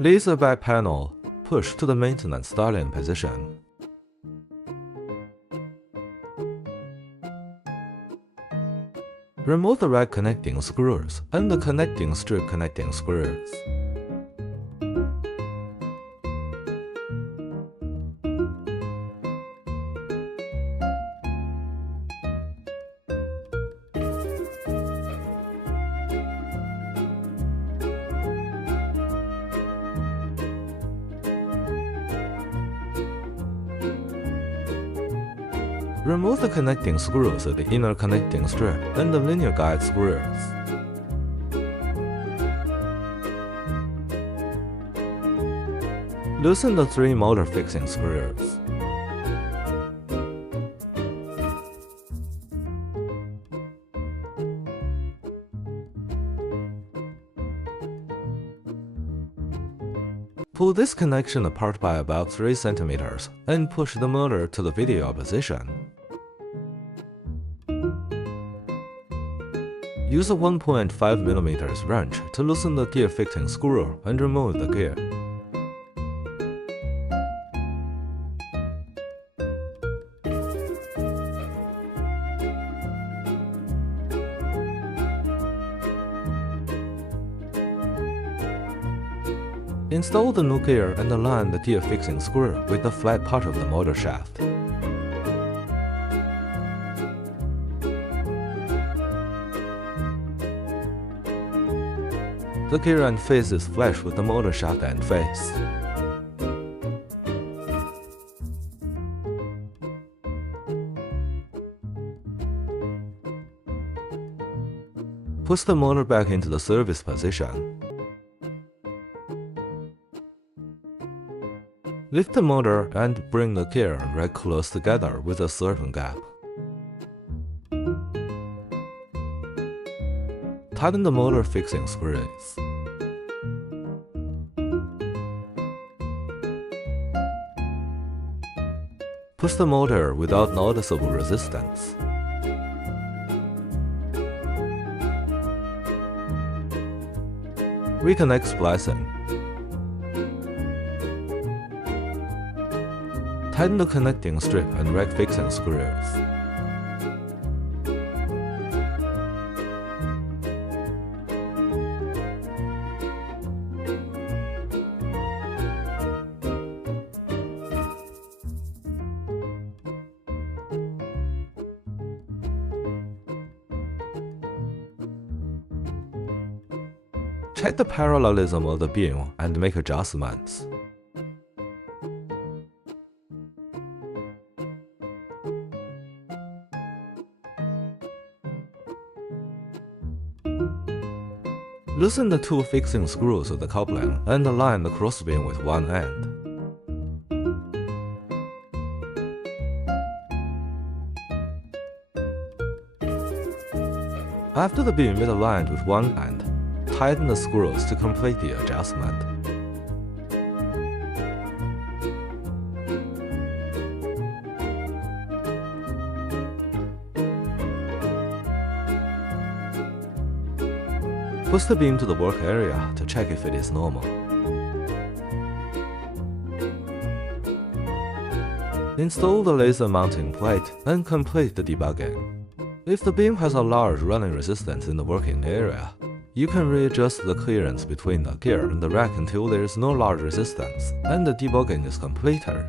Laser back panel, push to the maintenance styling position. Remove the rack connecting screws and the connecting strip connecting screws. Remove the connecting screws of the inner connecting strip and the linear guide screws. Loosen the 3 motor fixing screws. Pull this connection apart by about 3 cm and push the motor to the video position. Use a 1.5 mm wrench to loosen the gear fixing screw and remove the gear. Install the new gear and align the gear fixing screw with the flat part of the motor shaft. The gear end face is flush with the motor shaft end face. Push the motor back into the service position. Lift the motor and bring the gear and rack close together with a certain gap. Tighten the motor fixing screws. Push the motor without noticeable resistance. Reconnect splicing. Tighten the connecting strip and rack fixing screws. Check the parallelism of the beam and make adjustments. Loosen the 2 fixing screws of the coupling and align the crossbeam with one end. After the beam is aligned with one end, tighten the screws to complete the adjustment. Push the beam to the work area to check if it is normal. Install the laser mounting plate and complete the debugging. If the beam has a large running resistance in the working area, you can readjust the clearance between the gear and the rack until there is no large resistance, and the debugging is completed.